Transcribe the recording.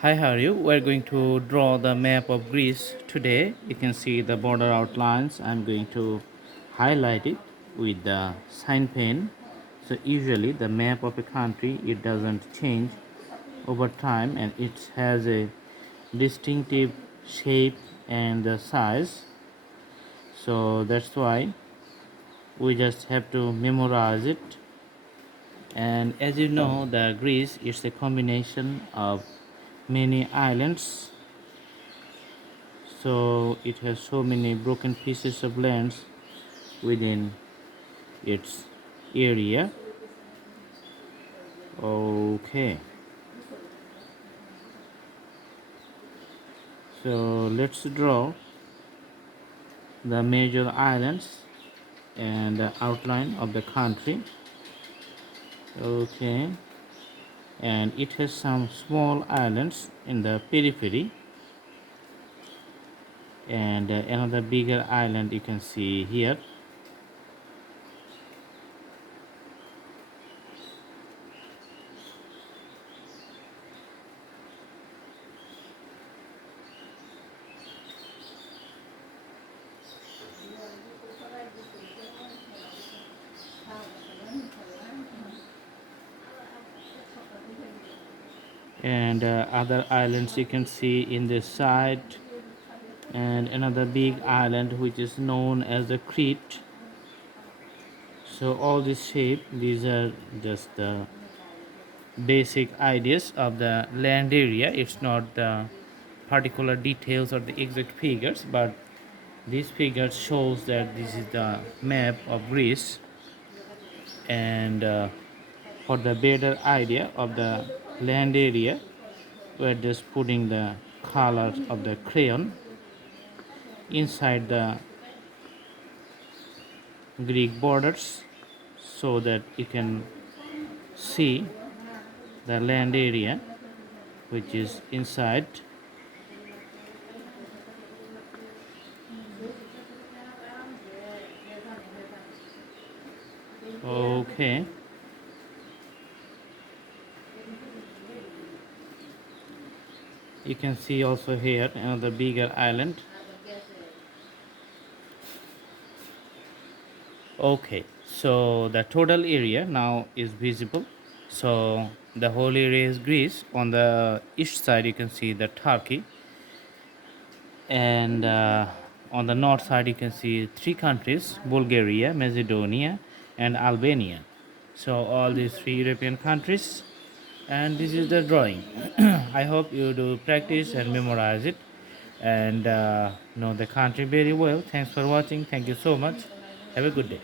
Hi, how are you? We're going to draw the map of Greece today. You can see the border outlines. I'm going to highlight it with the sign pen. So usually the map of a country, it doesn't change over time and it has a distinctive shape and the size. So that's why we just have to memorize it. And as you know, the Greece is a combination of many islands, so it has so many broken pieces of lands within its area. Okay, so let's draw the major islands and the outline of the country. Okay, and it has some small islands in the periphery and another bigger island you can see here. And other islands you can see in this side, and another big island which is known as the Crete. So all this shape, these are just the basic ideas of the land area. It's not the particular details or the exact figures, but these figures shows that this is the map of Greece. And for the better idea of the land area, we're just putting the colors of the crayon inside the Greek borders so that you can see the land area which is inside. Okay, you can see also here another bigger island. Okay, so the total area now is visible. So the whole area is Greece. On the east side you can see the Turkey, and on the north side you can see three countries: Bulgaria, Macedonia, and Albania. So all these three European countries, and this is the drawing. I hope you do practice and memorize it, and know the country very well. Thanks for watching. Thank you so much. Have a good day.